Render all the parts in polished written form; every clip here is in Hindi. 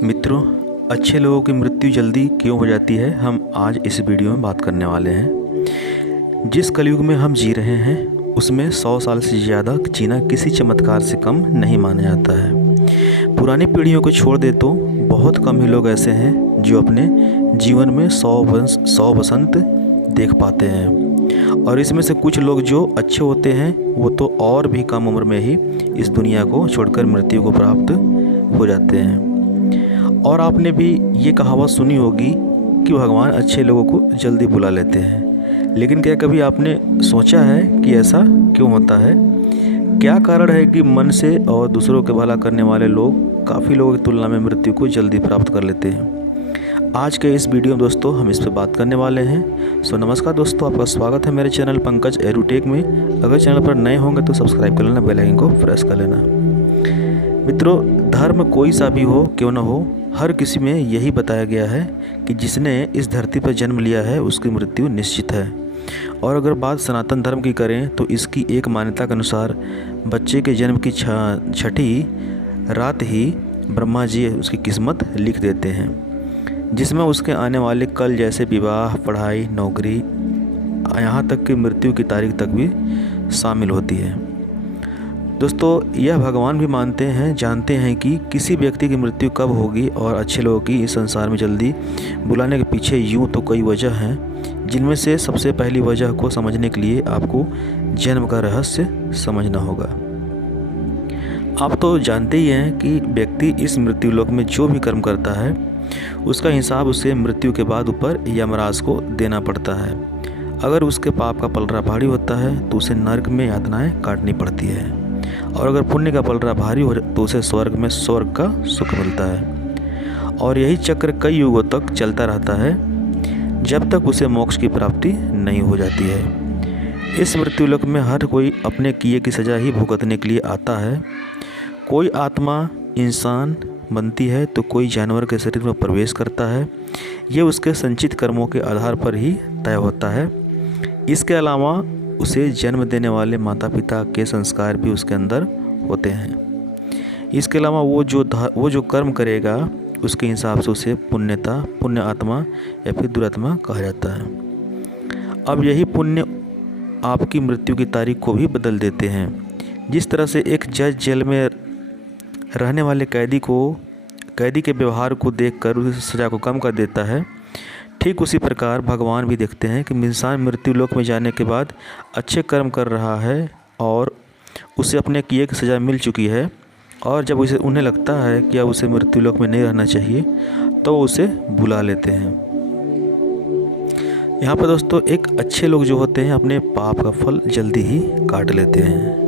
मित्रों, अच्छे लोगों की मृत्यु जल्दी क्यों हो जाती है, हम आज इस वीडियो में बात करने वाले हैं। जिस कलयुग में हम जी रहे हैं उसमें 100 साल से ज़्यादा जीना किसी चमत्कार से कम नहीं माना जाता है। पुरानी पीढ़ियों को छोड़ दे तो बहुत कम ही लोग ऐसे हैं जो अपने जीवन में 100 वसंत देख पाते हैं, और इसमें से कुछ लोग जो अच्छे होते हैं वो तो और भी कम उम्र में ही इस दुनिया को छोड़कर मृत्यु को प्राप्त हो जाते हैं। और आपने भी ये कहावत सुनी होगी कि भगवान अच्छे लोगों को जल्दी बुला लेते हैं, लेकिन क्या कभी आपने सोचा है कि ऐसा क्यों होता है? क्या कारण है कि मन से और दूसरों के भला करने वाले लोग काफ़ी लोगों की तुलना में मृत्यु को जल्दी प्राप्त कर लेते हैं? आज के इस वीडियो में दोस्तों हम इस पर बात करने वाले हैं। सो नमस्कार दोस्तों, आपका स्वागत है मेरे चैनल पंकज एरोटेक में। अगर चैनल पर नए होंगे तो सब्सक्राइब कर लेना, बेल आइकन को प्रेस कर लेना। मित्रों, धर्म कोई सा भी हो क्यों ना हो, हर किसी में यही बताया गया है कि जिसने इस धरती पर जन्म लिया है उसकी मृत्यु निश्चित है। और अगर बात सनातन धर्म की करें तो इसकी एक मान्यता के अनुसार बच्चे के जन्म की छठी रात ही ब्रह्मा जी उसकी किस्मत लिख देते हैं, जिसमें उसके आने वाले कल जैसे विवाह, पढ़ाई, नौकरी, यहाँ तक कि मृत्यु की तारीख तक भी शामिल होती है। दोस्तों, यह भगवान भी जानते हैं कि किसी व्यक्ति की मृत्यु कब होगी, और अच्छे लोगों की इस संसार में जल्दी बुलाने के पीछे यूँ तो कई वजह हैं, जिनमें से सबसे पहली वजह को समझने के लिए आपको जन्म का रहस्य समझना होगा। आप तो जानते ही हैं कि व्यक्ति इस मृत्यु लोक में जो भी कर्म करता है उसका हिसाब उसे मृत्यु के बाद ऊपर यमराज को देना पड़ता है। अगर उसके पाप का पलड़ा भारी होता है तो उसे नरक में यातनाएं काटनी पड़ती है, और अगर पुण्य का पलड़ा भारी हो तो उसे स्वर्ग में स्वर्ग का सुख मिलता है। और यही चक्र कई युगों तक चलता रहता है जब तक उसे मोक्ष की प्राप्ति नहीं हो जाती है। इस मृत्युलोक में हर कोई अपने किए की सज़ा ही भुगतने के लिए आता है। कोई आत्मा इंसान बनती है तो कोई जानवर के शरीर में प्रवेश करता है। ये उसके संचित कर्मों के आधार पर ही तय होता है। इसके अलावा उसे जन्म देने वाले माता पिता के संस्कार भी उसके अंदर होते हैं। इसके अलावा वो जो कर्म करेगा उसके हिसाब से उसे पुण्य आत्मा या फिर दुरात्मा कहा जाता है। अब यही पुण्य आपकी मृत्यु की तारीख को भी बदल देते हैं। जिस तरह से एक जज जेल में रहने वाले कैदी के व्यवहार को देखकर उस सज़ा को कम कर देता है, ठीक उसी प्रकार भगवान भी देखते हैं कि इंसान मृत्यु लोक में जाने के बाद अच्छे कर्म कर रहा है और उसे अपने किए की सज़ा मिल चुकी है, और जब उन्हें लगता है कि अब उसे मृत्यु लोक में नहीं रहना चाहिए तो उसे बुला लेते हैं। यहाँ पर दोस्तों एक अच्छे लोग जो होते हैं अपने पाप का फल जल्दी ही काट लेते हैं,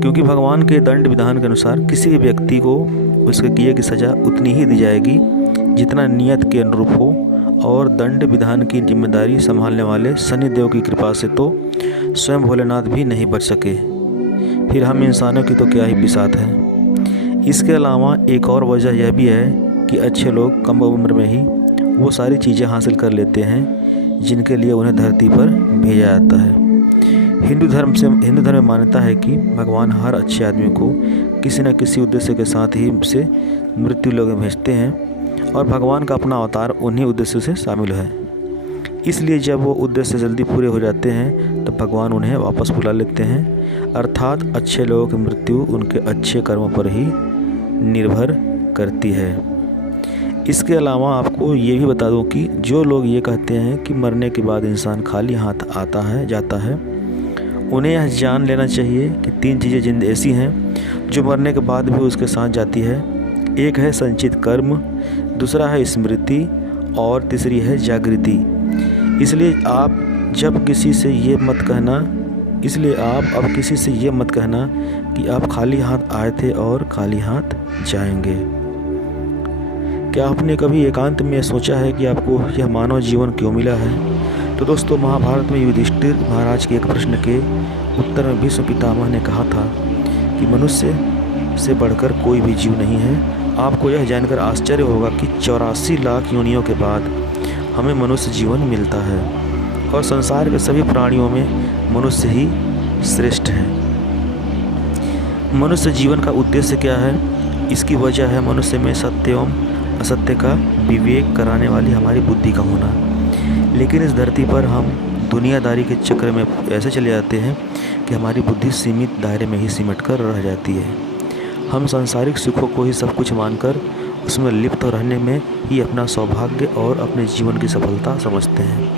क्योंकि भगवान के दंड विधान के अनुसार किसी भी व्यक्ति को उसके किए की सज़ा उतनी ही दी जाएगी जितना नियत के अनुरूप हो। और दंड विधान की जिम्मेदारी संभालने वाले शनिदेव की कृपा से तो स्वयं भोलेनाथ भी नहीं बच सके, फिर हम इंसानों की तो क्या ही बिसात है। इसके अलावा एक और वजह यह भी है कि अच्छे लोग कम उम्र में ही वो सारी चीज़ें हासिल कर लेते हैं जिनके लिए उन्हें धरती पर भेजा जाता है। हिंदू धर्म में मान्यता है कि भगवान हर अच्छे आदमी को किसी न किसी उद्देश्य के साथ ही उसे मृत्यु लोक में भेजते हैं, और भगवान का अपना अवतार उन्हीं उद्देश्यों से शामिल है। इसलिए जब वो उद्देश्य जल्दी पूरे हो जाते हैं तो भगवान उन्हें वापस बुला लेते हैं। अर्थात अच्छे लोगों की मृत्यु उनके अच्छे कर्मों पर ही निर्भर करती है। इसके अलावा आपको ये भी बता दूं कि जो लोग ये कहते हैं कि मरने के बाद इंसान खाली हाथ जाता है, उन्हें यह जान लेना चाहिए कि 3 चीज़ें ऐसी हैं जो मरने के बाद भी उसके साथ जाती है। एक है संचित कर्म, दूसरा है स्मृति, और तीसरी है जागृति। इसलिए आप अब किसी से ये मत कहना कि आप खाली हाथ आए थे और खाली हाथ जाएंगे। क्या आपने कभी एकांत में सोचा है कि आपको यह मानव जीवन क्यों मिला है? तो दोस्तों, महाभारत में युधिष्ठिर महाराज के एक प्रश्न के उत्तर में भीष्म पितामह ने कहा था कि मनुष्य से बढ़कर कोई भी जीव नहीं है। आपको यह जानकर आश्चर्य होगा कि 84 लाख योनियों के बाद हमें मनुष्य जीवन मिलता है, और संसार के सभी प्राणियों में मनुष्य ही श्रेष्ठ है। मनुष्य जीवन का उद्देश्य क्या है? इसकी वजह है मनुष्य में सत्य एवं असत्य का विवेक कराने वाली हमारी बुद्धि का होना। लेकिन इस धरती पर हम दुनियादारी के चक्र में ऐसे चले जाते हैं कि हमारी बुद्धि सीमित दायरे में ही सिमट कर रह जाती है। हम सांसारिक सुखों को ही सब कुछ मानकर उसमें लिप्त रहने में ही अपना सौभाग्य और अपने जीवन की सफलता समझते हैं।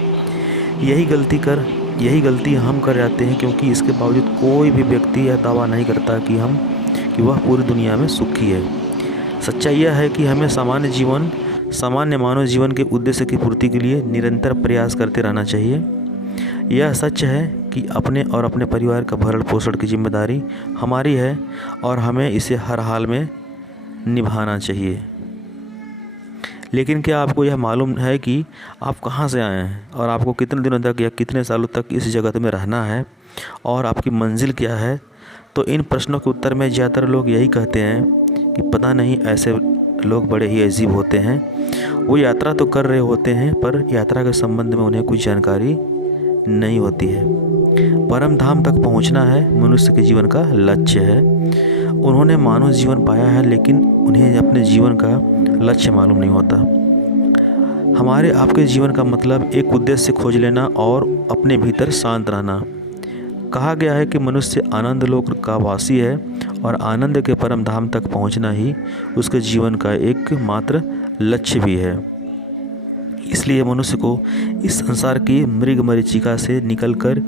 यही गलती हम कर जाते हैं, क्योंकि इसके बावजूद कोई भी व्यक्ति यह दावा नहीं करता कि वह पूरी दुनिया में सुखी है। सच्चाई यह है कि हमें सामान्य मानव जीवन के उद्देश्य की पूर्ति के लिए निरंतर प्रयास करते रहना चाहिए। यह सच है कि अपने और अपने परिवार का भरण पोषण की जिम्मेदारी हमारी है और हमें इसे हर हाल में निभाना चाहिए। लेकिन क्या आपको यह मालूम है कि आप कहाँ से आए हैं और आपको कितने दिनों तक या कितने सालों तक इस जगत में रहना है और आपकी मंजिल क्या है? तो इन प्रश्नों के उत्तर में ज़्यादातर लोग यही कहते हैं कि पता नहीं, ऐसे लोग बड़े ही अजीब होते हैं। वो यात्रा तो कर रहे होते हैं पर यात्रा के संबंध में उन्हें कुछ जानकारी नहीं होती है। परम धाम तक पहुंचना है मनुष्य के जीवन का लक्ष्य है। उन्होंने मानव जीवन पाया है, लेकिन उन्हें अपने जीवन का लक्ष्य मालूम नहीं होता। हमारे आपके जीवन का मतलब एक उद्देश्य खोज लेना और अपने भीतर शांत रहना। कहा गया है कि मनुष्य आनंद लोक का वासी है और आनंद के परम धाम तक पहुंचना ही उसके जीवन का एकमात्र लक्ष्य भी है। इसलिए मनुष्य को इस संसार की मृग मरीचिका से निकलकर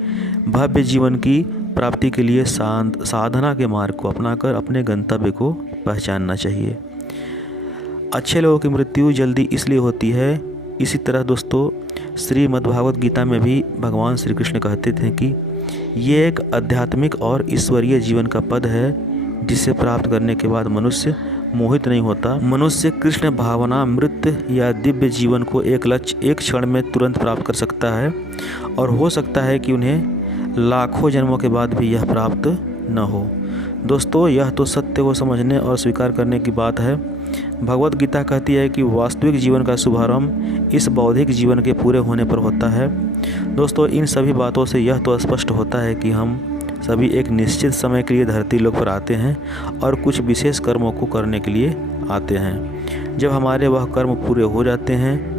भव्य जीवन की प्राप्ति के लिए साधना के मार्ग को अपनाकर अपने गंतव्य को पहचानना चाहिए। अच्छे लोगों की मृत्यु जल्दी इसलिए होती है। इसी तरह दोस्तों, श्रीमद्भागवत गीता में भी भगवान श्री कृष्ण कहते थे कि ये एक आध्यात्मिक और ईश्वरीय जीवन का पद है, जिसे प्राप्त करने के बाद मनुष्य मोहित नहीं होता। मनुष्य कृष्ण भावना मृत या दिव्य जीवन को एक क्षण में तुरंत प्राप्त कर सकता है और हो सकता है कि उन्हें लाखों जन्मों के बाद भी यह प्राप्त न हो। दोस्तों, यह तो सत्य को समझने और स्वीकार करने की बात है। भगवत गीता कहती है कि वास्तविक जीवन का शुभारंभ इस बौद्धिक जीवन के पूरे होने पर होता है। दोस्तों, इन सभी बातों से यह तो स्पष्ट होता है कि हम सभी एक निश्चित समय के लिए धरती लोक पर आते हैं और कुछ विशेष कर्मों को करने के लिए आते हैं। जब हमारे वह कर्म पूरे हो जाते हैं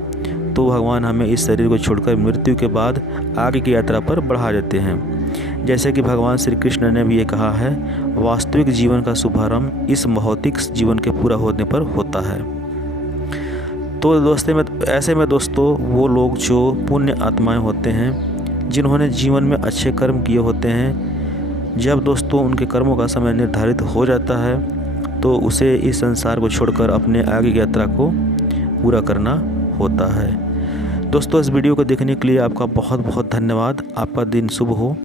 तो भगवान हमें इस शरीर को छोड़कर मृत्यु के बाद आगे की यात्रा पर बढ़ा देते हैं। जैसे कि भगवान श्री कृष्ण ने भी ये कहा है, वास्तविक जीवन का शुभारंभ इस भौतिक जीवन के पूरा होने पर होता है। तो दोस्तों, वो लोग जो पुण्य आत्माएं होते हैं, जिन्होंने जीवन में अच्छे कर्म किए होते हैं, जब दोस्तों उनके कर्मों का समय निर्धारित हो जाता है तो उसे इस संसार को छोड़कर अपने आगे की यात्रा को पूरा करना होता है। दोस्तों, इस वीडियो को देखने के लिए आपका बहुत बहुत धन्यवाद। आपका दिन शुभ हो।